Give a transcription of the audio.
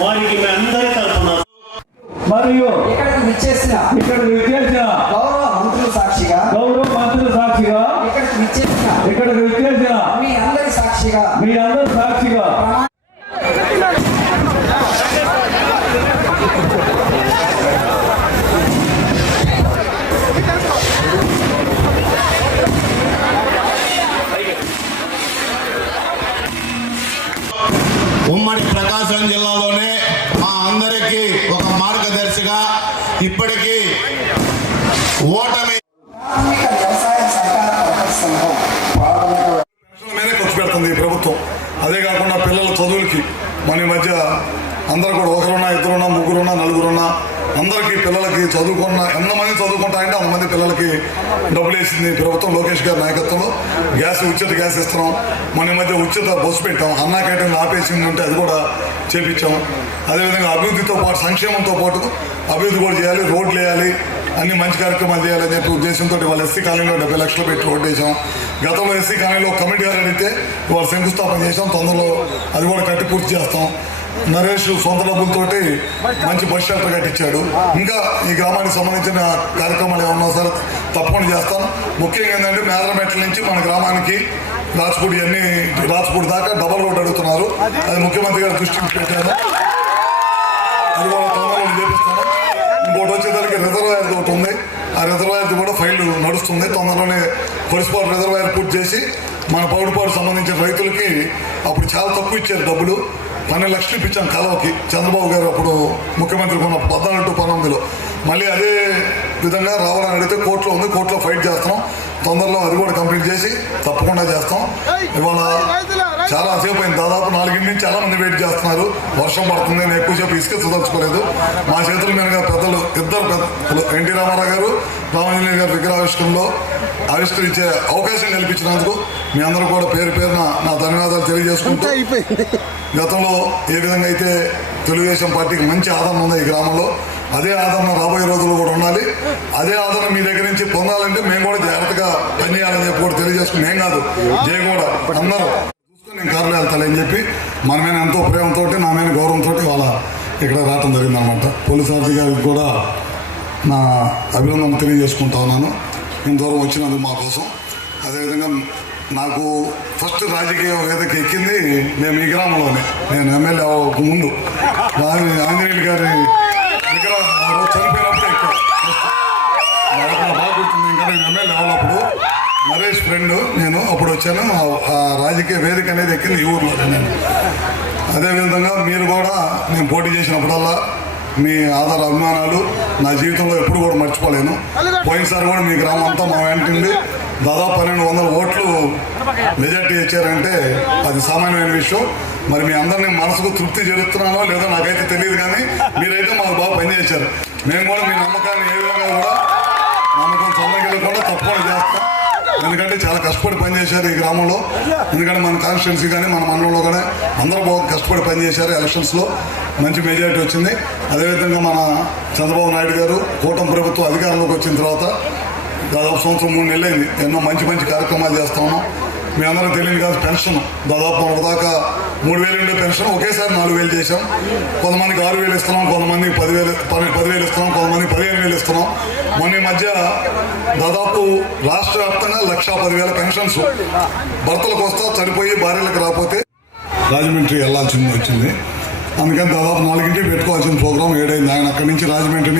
వారికి మీ అందరి తరఫున మరియు ఇక్కడికి విచ్చేసిన గౌరవ మంత్రుల సాక్షిగా ఇక్కడికి విచ్చేసిన మీ అందరి సాక్షిగా ఉమ్మడి ప్రకాశం జిల్లాలోనే మా అందరికీ ఒక మార్గదర్శిగా ఇప్పటికీ ఓటమి మీదే ఖర్చు పెడుతుంది ఈ ప్రభుత్వం. అదే కాకుండా పిల్లల చదువులకి మన మధ్య అందరూ కూడా ఒకరున్నా, ఇద్దరున్నా, ముగ్గురున్నా, నలుగురున్నా అందరికీ పిల్లలకి చదువుకున్న ఎంతమంది చదువుకుంటారంటే అంతమంది పిల్లలకి డబ్బులు వేసింది ప్రభుత్వం. లోకేష్ గారి నాయకత్వంలో ఉచిత గ్యాస్ ఇస్తున్నాం. మన మధ్య ఉచిత బస్సు పెట్టాం. అన్నా క్యాంటీన్లు ఆపేసింది ఉంటే అది కూడా చేపించాం. అదేవిధంగా అభివృద్ధితో పాటు సంక్షేమంతో పాటు అభివృద్ధి కూడా చేయాలి, రోడ్లు వేయాలి, అన్ని మంచి కార్యక్రమాలు చేయాలని చెప్పి ఉద్దేశంతో వాళ్ళ ఎస్సీ కాలనీలో 70 లక్షలు పెట్టి రోడ్డు వేసాం. గతంలో ఎస్సీ కాలనీలో కమిటీ గారు అడిగితే వాళ్ళు శంకుస్థాపన చేసాం. తొందరలో అది కూడా కట్టి పూర్తి చేస్తాం. నరేష్ సొంత డబ్బులతోటి మంచి బస్ షెల్టర్ కట్టించాడు. ఇంకా ఈ గ్రామానికి సంబంధించిన కార్యక్రమాలు ఏమన్నా సరే తప్పకుండా చేస్తాం. ముఖ్యంగా ఏంటంటే మేదరమెట్ల నుంచి మన గ్రామానికి రాజ్పూడి దాకా డబల్ రోడ్ అడుగుతున్నారు. అది ముఖ్యమంత్రి గారు దృష్టికి పెట్టారు. అది కూడా తొందరలో చేపిస్తాను. ఇంకోటి వచ్చేదానికి రిజర్వాయర్ ఒకటి ఉంది. ఆ రిజర్వాయర్ కూడా ఫైల్ నడుస్తుంది. తొందరలోనే కొలిసిపాడు రిజర్వాయర్ పూర్తి చేసి మన పౌడిపాడు సంబంధించిన రైతులకి అప్పుడు చాలా తక్కువ ఇచ్చారు డబ్బులు. 12 లక్షలు ఇప్పించాం కాలువకి చంద్రబాబు గారు అప్పుడు ముఖ్యమంత్రి ఉన్న 14 to 19లో. మళ్ళీ అదే విధంగా రావాలని అడిగితే కోర్టులో ఉంది. కోర్టులో ఫైట్ చేస్తాం. తొందరలో అది కూడా కంప్లీట్ చేసి తప్పకుండా చేస్తాం. ఇవాళ చాలా సేపు అయింది. దాదాపు 4 నుంచి చాలా మంది వెయిట్ చేస్తున్నారు. వర్షం పడుతుంది. నేను ఎక్కువసేపు ఇసుక చదల్చుకోలేదు. మా చేతుల మీదుగా ఇద్దరు పెద్దలు ఎన్టీ రామారావు గారు, రామాంజనేయ గారు విగ్రహావిష్కరణలో ఆవిష్కరించే అవకాశం కల్పించినందుకు మీ అందరూ కూడా పేరు పేరున నా ధన్యవాదాలు తెలియజేసుకుంటూ, గతంలో ఏ విధంగా అయితే తెలుగుదేశం పార్టీకి మంచి ఆదరణ ఉంది ఈ గ్రామంలో, అదే ఆదరణ రాబోయే రోజుల్లో కూడా ఉండాలి. అదే ఆదరణ మీ దగ్గర నుంచి పొందాలంటే మేము కూడా జాగ్రత్తగా పనిచేయాలని చెప్పి కూడా తెలియజేసుకుని, నేను కాదు జయ కూడా అందరూ చూసుకుని నేను కార్లు వెళ్తానని చెప్పి మన మీద ఎంతో ప్రేమతో, నా మీద గౌరవంతో వాళ్ళ ఇక్కడ రావటం జరిగిందనమాట. పోలీస్ అధికారికి కూడా నా అభినందన తెలియజేసుకుంటా ఉన్నాను ఇంత దూరం వచ్చినందుకు మా కోసం. అదేవిధంగా నాకు ఫస్ట్ రాజకీయ వేదిక ఎక్కింది మేము ఈ గ్రామంలోనే. నేను ఎమ్మెల్యే ముందు ఆంజనేయులు గారి విగ్రహం చనిపోయినప్పుడు ఎక్కాను. బాగా గుర్తుంది. ఇంకా నేను ఎమ్మెల్యే అవ్వనప్పుడు నరేష్ ఫ్రెండ్ నేను అప్పుడు వచ్చాను. ఆ రాజకీయ వేదిక అనేది ఎక్కింది ఈ ఊర్లో నేను. అదేవిధంగా మీరు కూడా నేను పోటీ చేసినప్పుడల్లా మీ ఆధార అభిమానాలు నా జీవితంలో ఎప్పుడు కూడా మర్చిపోలేను. పోయినసారి కూడా మీ గ్రామం అంతా మా వెంటండి దాదాపు 1200 ఓట్లు మెజార్టీ ఇచ్చారంటే అది సామాన్యమైన విషయం. మరి మీ అందరినీ మనసుకు తృప్తి జరుగుతున్నానో లేదో నాకైతే తెలియదు, కానీ మీరైతే మాకు బాగా పనిచేశారు. మేము కూడా మీ నమ్మకాన్ని ఏ విధంగా కూడా నమ్మకం చల్లగలకుండా తప్పకుండా చేస్తాం. ఎందుకంటే చాలా కష్టపడి పనిచేశారు ఈ గ్రామంలో. ఎందుకంటే మన కాన్స్టిట్యున్సీ కానీ మన మండలంలో కానీ అందరూ బాగా కష్టపడి పనిచేశారు. ఎలక్షన్స్లో మంచి మెజారిటీ వచ్చింది. అదేవిధంగా మన చంద్రబాబు నాయుడు గారు కూటమి ప్రభుత్వం అధికారంలోకి వచ్చిన తర్వాత దాదాపు 3 నెలలు అయింది. ఎన్నో మంచి మంచి కార్యక్రమాలు చేస్తా ఉన్నాం. మీ అందరూ తెలియదు కాదు, పెన్షన్ దాదాపు దాకా 3,000 ఉండే పెన్షన్ ఒకేసారి 4,000 చేశాం. కొంతమందికి 6,000 ఇస్తున్నాం, కొంతమందికి 10,000 ఇస్తున్నాం, కొంతమందికి 15,000 ఇస్తున్నాం. మొన్న మధ్య దాదాపు రాష్ట్ర వ్యాప్తంగా 1,10,000 పెన్షన్స్ భర్తలకు వస్తా చనిపోయి భార్యలకు రాకపోతే రాజమండ్రి వెళ్లాల్సింది వచ్చింది. అందుకని దాదాపు 4 పెట్టుకోవాల్సిన ప్రోగ్రాం 7 అయింది. ఆయన అక్కడి నుంచి రాజమండ్రి